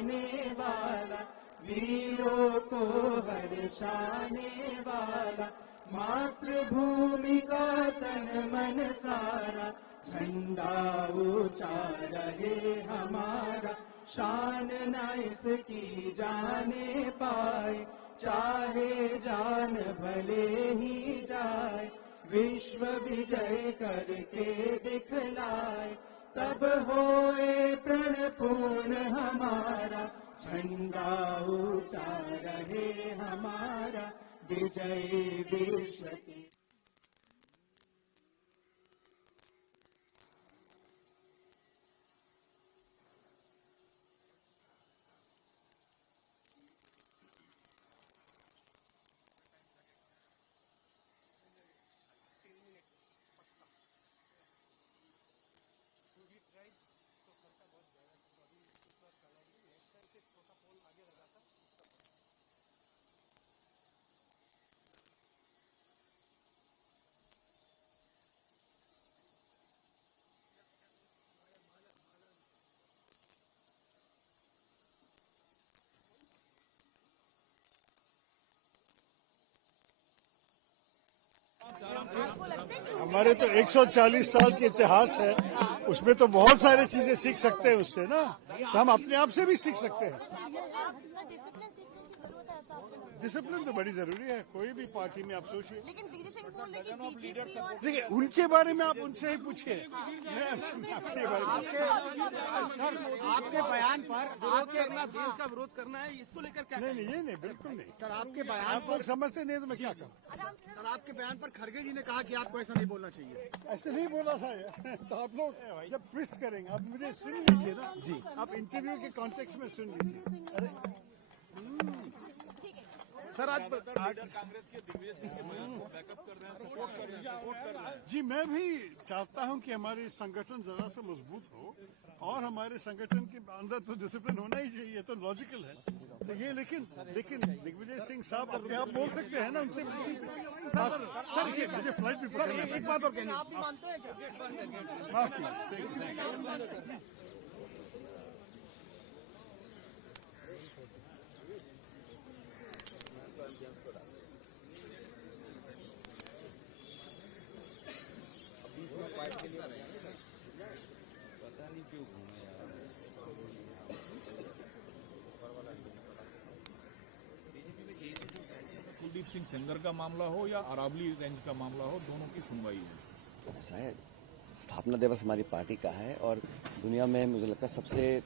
बचाने वाला, वीरों को हर्षाने वाला, मातृभूमि का तन मन सारा, झंडा ऊंचा रहे हमारा, शान न इसकी जाने पाए, चाहे जान भले ही जाए, विश्व विजय करके दिखलाए, तब होए प्रण पूर्ण हमारा, झंडा ऊंचा रहे हमारा, विजयी विश्व की। हमारे तो 140 साल के इतिहास है, उसमें तो बहुत सारी चीजें सीख सकते हैं उससे ना, तो हम अपने आप से भी सीख सकते हैं। डिसिप्लिन तो बड़ी जरूरी है कोई भी पार्टी में, आप सोचिए। लेकिन वीर सिंह बोल रहे कि बीजेपी और देखिए उनके बारे में आप उनसे ही पूछिए। आपके बयान पर देश का विरोध करना है, इसको लेकर क्या? नहीं ये नहीं, बिल्कुल नहीं सर आपके बयान आप लोग समझते नहीं तो मैं क्या करूं? सर आपके बयान पर खड़गे जी ने कहा कि आपको ऐसा नहीं बोलना चाहिए। ऐसे नहीं बोला था यार। तो आप लोग जब ट्विस्ट करेंगे आप मुझे सुन लीजिए ना जी, आप इंटरव्यू के कॉन्टेक्स्ट में सुन लीजिए। अरे सर आज कांग्रेस के दिग्विजय सिंह के बयान को बैकअप कर रहे हैं, सपोर्ट कर रहे हैं। जी मैं भी चाहता हूं कि हमारी संगठन जरा सा मजबूत हो, और हमारे संगठन के अंदर तो डिसिप्लिन होना ही चाहिए, तो लॉजिकल है। तो ये लेकिन दिग्विजय सिंह साहब अपने आप बोल सकते हैं ना, उनसे सर ये मुझे फ्लाइट भी पकड़ना है। एक बात और कहना, आप भी मानते हैं क्या? माफ कीजिए। पता नहीं क्यों घूमे यार। कुलदीप सिंह सेंगर का मामला हो या अरावली रेंज का मामला हो, दोनों की सुनवाई है। ऐसा है, स्थापना दिवस हमारी पार्टी का है और दुनिया में मुझे लगता है सबसे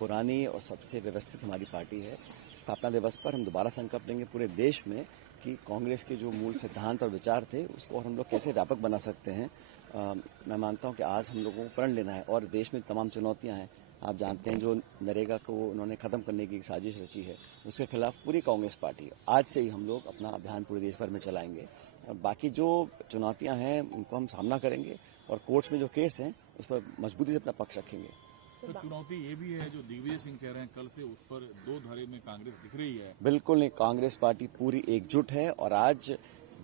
पुरानी और सबसे व्यवस्थित हमारी पार्टी है। स्थापना दिवस पर हम दोबारा संकल्प लेंगे पूरे देश में कि कांग्रेस के जो मूल सिद्धांत और विचार थे उसको हम लोग कैसे व्यापक बना सकते हैं। मैं मानता हूं कि आज हम लोगों को प्रण लेना है, और देश में तमाम चुनौतियां हैं। आप जानते हैं जो नरेगा को उन्होंने खत्म करने की एक साजिश रची है, उसके खिलाफ पूरी कांग्रेस पार्टी आज से ही हम लोग अपना अभियान पूरे देश भर में चलाएंगे। और बाकी जो चुनौतियां हैं उनको हम सामना करेंगे, और कोर्ट्स में जो केस हैं उस पर मजबूती से अपना पक्ष रखेंगे। तो चुनौती ये भी है जो दिग्विजय सिंह कह रहे हैं, कल से उस पर दो धारे में कांग्रेस दिख रही है। बिल्कुल नहीं, कांग्रेस पार्टी पूरी एकजुट है, और आज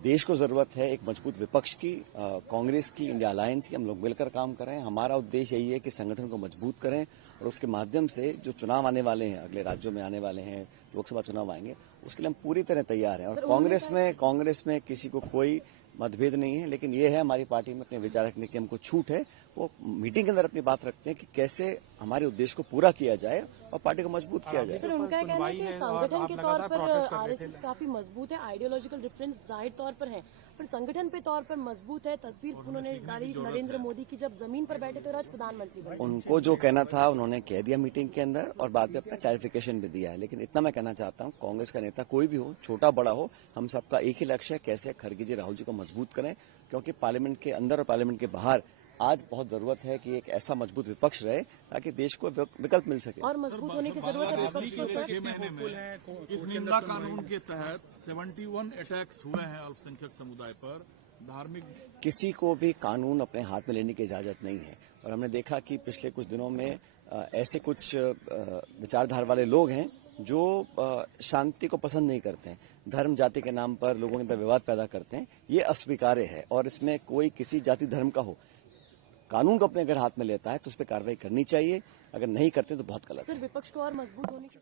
देश को जरूरत है एक मजबूत विपक्ष की, कांग्रेस की, इंडिया अलायंस की। हम लोग मिलकर काम करें। हमारा उद्देश्य यही है कि संगठन को मजबूत करें, और उसके माध्यम से जो चुनाव आने वाले हैं, अगले राज्यों में आने वाले हैं, लोकसभा चुनाव आएंगे, उसके लिए हम पूरी तरह तैयार हैं। और कांग्रेस में किसी को कोई मतभेद नहीं है, लेकिन ये है हमारी पार्टी में अपने विचार रखने की हमको छूट है। वो मीटिंग के अंदर अपनी बात रखते हैं कि कैसे हमारे उद्देश्य को पूरा किया जाए और पार्टी को मजबूत किया जाए। सर उनका कहना है कि संगठन के तौर पर आरएसएस काफी मजबूत है, आइडियोलॉजिकल डिफरेंस जाहिर तौर पर है, पर संगठन पे तौर पर मजबूत है। तस्वीर उन्होंने डाली नरेंद्र मोदी की, जब जमीन पर बैठे थे और आज प्रधानमंत्री बने। उनको जो कहना था उन्होंने कह दिया मीटिंग के अंदर, और बाद में अपना क्लैरिफिकेशन भी दिया है। लेकिन इतना मैं कहना चाहता हूं, कांग्रेस का नेता कोई भी हो, छोटा बड़ा हो, हम सबका एक ही लक्ष्य है, कैसे खड़गे जी, राहुल जी को मजबूत करें। क्योंकि पार्लियामेंट के अंदर और पार्लियामेंट के बाहर आज बहुत जरूरत है कि एक ऐसा मजबूत विपक्ष रहे ताकि देश को विकल्प मिल सके। और मजबूत होने की जरूरत है विपक्ष को। 6 महीने में इस निंदा कानून के तहत 71 अटैक्स हुए हैं अल्पसंख्यक समुदाय पर। धार्मिक किसी को भी कानून अपने हाथ में लेने की इजाजत नहीं है, और हमने देखा कि पिछले कुछ दिनों में ऐसे कुछ विचारधारा वाले लोग हैं जो शांति को पसंद नहीं करते हैं, धर्म जाति के नाम पर लोगों के अंदर विवाद पैदा करते हैं। ये अस्वीकार्य है, और इसमें कोई किसी जाति धर्म का हो, कानून को अपने अगर हाथ में लेता है तो उस पर कार्रवाई करनी चाहिए, अगर नहीं करते तो बहुत गलत है। सर, विपक्ष को और मजबूत होने की